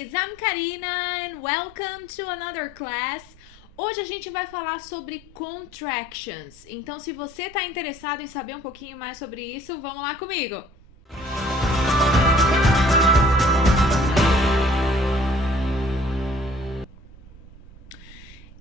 guys, I'm Karina and welcome to another class. Hoje a gente vai falar sobre contractions. Então, se você está interessado em saber um pouquinho mais sobre isso, vamos lá comigo.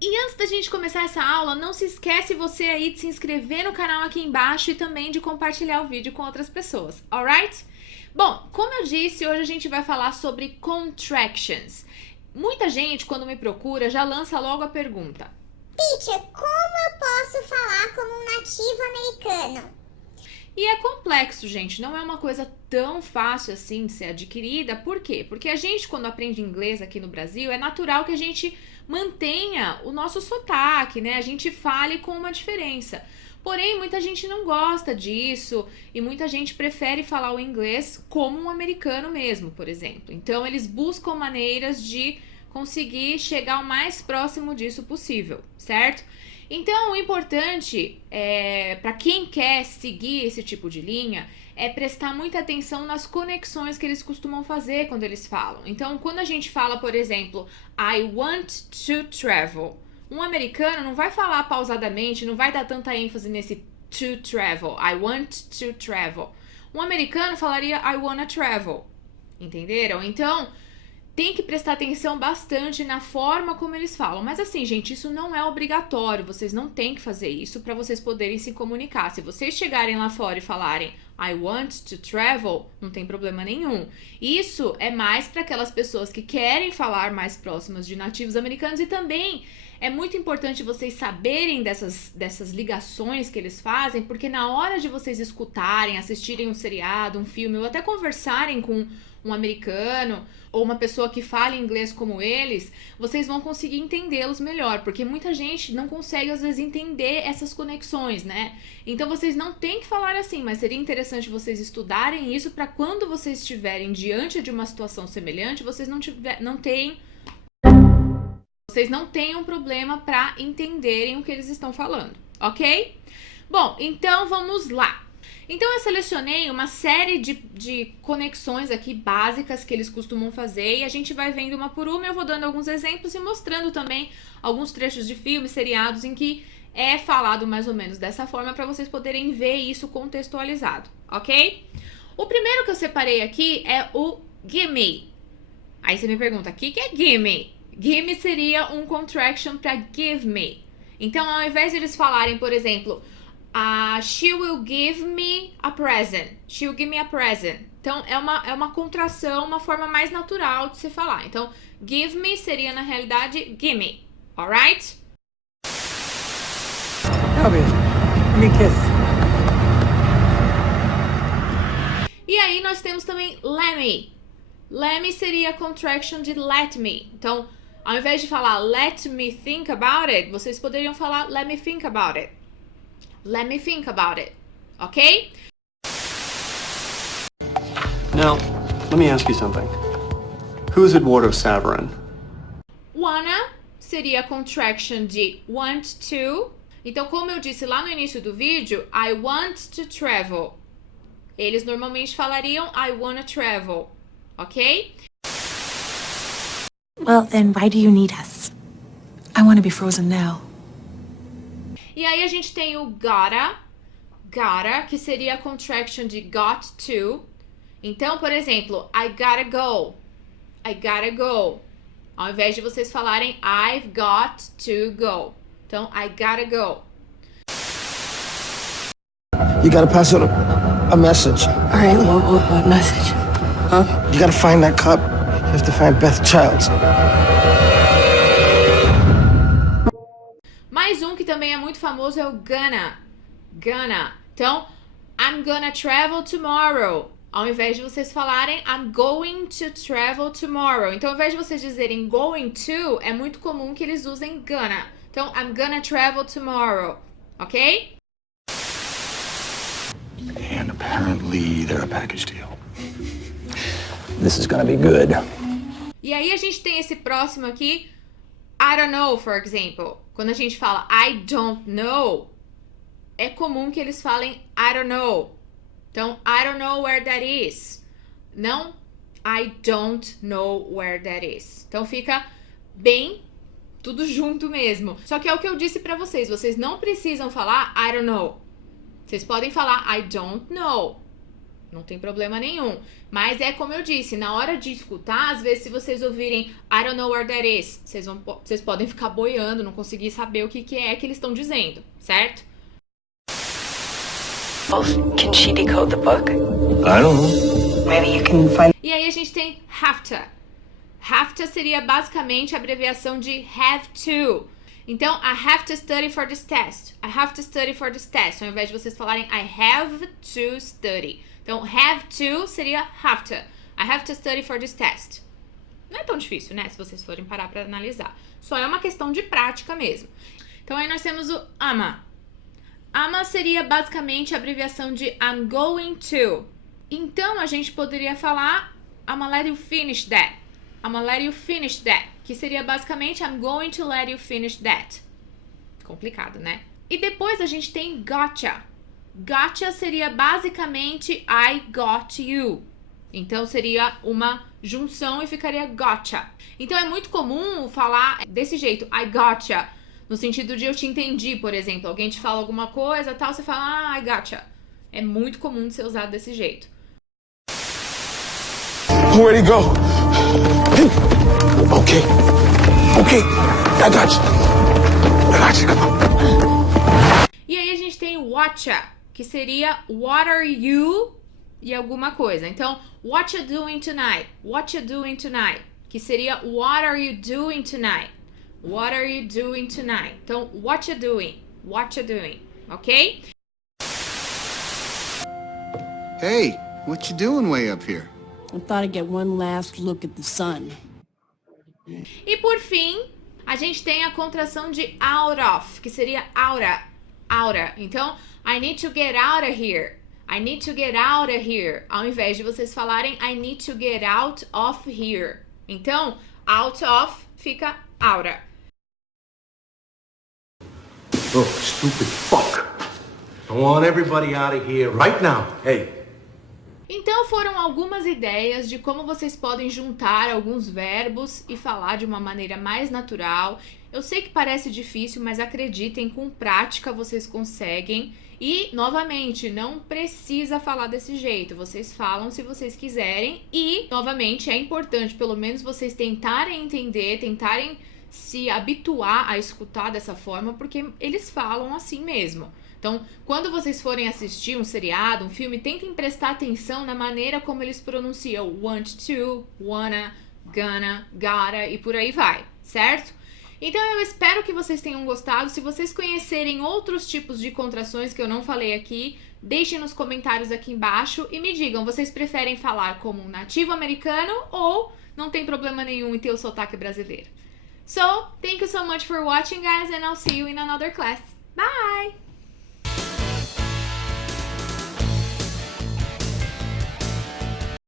E antes da gente começar essa aula, não se esquece você aí de se inscrever no canal aqui embaixo e também de compartilhar o vídeo com outras pessoas, alright? Bom, como eu disse, hoje a gente vai falar sobre contractions. Muita gente, quando me procura, já lança logo a pergunta: Teacher, como eu posso falar como um nativo americano? E é complexo, gente, não é uma coisa tão fácil assim de ser adquirida. Por quê? Porque a gente, quando aprende inglês aqui no Brasil, é natural que a gente mantenha o nosso sotaque, né? A gente fale com uma diferença. Porém, muita gente não gosta disso e muita gente prefere falar o inglês como um americano mesmo, por exemplo. Então, eles buscam maneiras de conseguir chegar o mais próximo disso possível, certo? Então, o importante, para quem quer seguir esse tipo de linha, é prestar muita atenção nas conexões que eles costumam fazer quando eles falam. Então, quando a gente fala, por exemplo, I want to travel, um americano não vai falar pausadamente, não vai dar tanta ênfase nesse to travel, I want to travel. Um americano falaria I wanna travel, entenderam? Então, tem que prestar atenção bastante na forma como eles falam. Mas assim, gente, isso não é obrigatório. Vocês não têm que fazer isso para vocês poderem se comunicar. Se vocês chegarem lá fora e falarem I want to travel, não tem problema nenhum. Isso é mais para aquelas pessoas que querem falar mais próximas de nativos americanos, e também é muito importante vocês saberem dessas ligações que eles fazem, porque na hora de vocês escutarem, assistirem um seriado, um filme, ou até conversarem com um americano ou uma pessoa que fala inglês como eles, vocês vão conseguir entendê-los melhor, porque muita gente não consegue às vezes entender essas conexões, né? Então vocês não têm que falar assim, mas seria interessante vocês estudarem isso para quando vocês estiverem diante de uma situação semelhante, vocês não tenham problema para entenderem o que eles estão falando, ok? Bom, então vamos lá. Então eu selecionei uma série de conexões aqui básicas que eles costumam fazer e a gente vai vendo uma por uma. Eu vou dando alguns exemplos e mostrando também alguns trechos de filmes, seriados em que é falado mais ou menos dessa forma para vocês poderem ver isso contextualizado, ok? O primeiro que eu separei aqui é o gimme. Aí você me pergunta, o que é gimme? Gimme seria um contraction para give me. Então, ao invés de eles falarem, por exemplo, she will give me a present. She will give me a present. Então, é uma contração, uma forma mais natural de se falar. Então, give me seria, na realidade, gimme. Alright? Abby, let me kiss. E aí, nós temos também let me. Let me seria a contraction de let me. Então, ao invés de falar let me think about it, vocês poderiam falar let me think about it. Let me think about it. Ok? Now, let me ask you something. Who's Eduardo Saverin? Wanna seria a contraction de want to. Então, como eu disse lá no início do vídeo, I want to travel. Eles normalmente falariam I wanna travel. Ok? Well, then why do you need us? I want to be frozen now. E aí a gente tem o gotta, que seria a contraction de got to. Então, por exemplo, I gotta go. Ao invés de vocês falarem I've got to go. Então, I gotta go. You gotta pass on a message. All right, what message? Huh? You gotta find that cup. You have to find Beth Childs. Mais um que também é muito famoso é o gonna. Então, I'm gonna travel tomorrow. Ao invés de vocês falarem I'm going to travel tomorrow. Então, ao invés de vocês dizerem going to, é muito comum que eles usem gonna. Então, I'm gonna travel tomorrow. Ok? And apparently they're a package deal. This is gonna be good. E aí a gente tem esse próximo aqui, I don't know, for example. Quando a gente fala I don't know, é comum que eles falem I don't know. Então, I don't know where that is. Não I don't know where that is. Então fica bem tudo junto mesmo. Só que é o que eu disse pra vocês. Vocês não precisam falar I don't know. Vocês podem falar I don't know. Não tem problema nenhum. Mas é como eu disse, na hora de escutar, às vezes se vocês ouvirem I don't know where that is, vocês podem ficar boiando, não conseguir saber o que é que eles estão dizendo, certo? Can she decode the book? I don't know. Maybe you can find. E aí a gente tem have to. Have to seria basicamente a abreviação de have to. Então, I have to study for this test. I have to study for this test. Ao invés de vocês falarem I have to study. Então, have to seria have to. I have to study for this test. Não é tão difícil, né? Se vocês forem parar pra analisar. Só é uma questão de prática mesmo. Então, aí nós temos o ama. Ama seria basicamente a abreviação de I'm going to. Então, a gente poderia falar I'ma let you finish that. I'ma let you finish that. Que seria basicamente I'm going to let you finish that. Complicado, né? E depois a gente tem gotcha. Gotcha seria basicamente I got you. Então seria uma junção e ficaria gotcha. Então é muito comum falar desse jeito, I gotcha. No sentido de eu te entendi, por exemplo. Alguém te fala alguma coisa, tal, você fala I gotcha. É muito comum de ser usado desse jeito. Where'd he go? Okay. Okay. I got you. I got you. Come on. E aí a gente tem watcha, que seria what are you e alguma coisa. Então, what you doing tonight? What you doing tonight? Que seria what are you doing tonight? What are you doing tonight? Então, what you doing? What you doing? Ok? Hey, what you doing way up here? I thought I'd get one last look at the sun. E por fim, a gente tem a contração de out of, que seria aura. Aura. Então, I need to get out of here. I need to get out of here. Ao invés de vocês falarem I need to get out of here. Então, out of fica aura. Oh, stupid fuck. I want everybody out of here right now. Hey. Então foram algumas ideias de como vocês podem juntar alguns verbos e falar de uma maneira mais natural. Eu sei que parece difícil, mas acreditem, com prática vocês conseguem. E, novamente, não precisa falar desse jeito. Vocês falam se vocês quiserem. E, novamente, é importante pelo menos vocês tentarem entender, tentarem se habituar a escutar dessa forma, porque eles falam assim mesmo. Então, quando vocês forem assistir um seriado, um filme, tentem prestar atenção na maneira como eles pronunciam want to, wanna, gonna, gotta e por aí vai, certo? Então, eu espero que vocês tenham gostado. Se vocês conhecerem outros tipos de contrações que eu não falei aqui, deixem nos comentários aqui embaixo e me digam, vocês preferem falar como um nativo americano ou não tem problema nenhum em ter o sotaque brasileiro? So, thank you so much for watching, guys, and I'll see you in another class. Bye!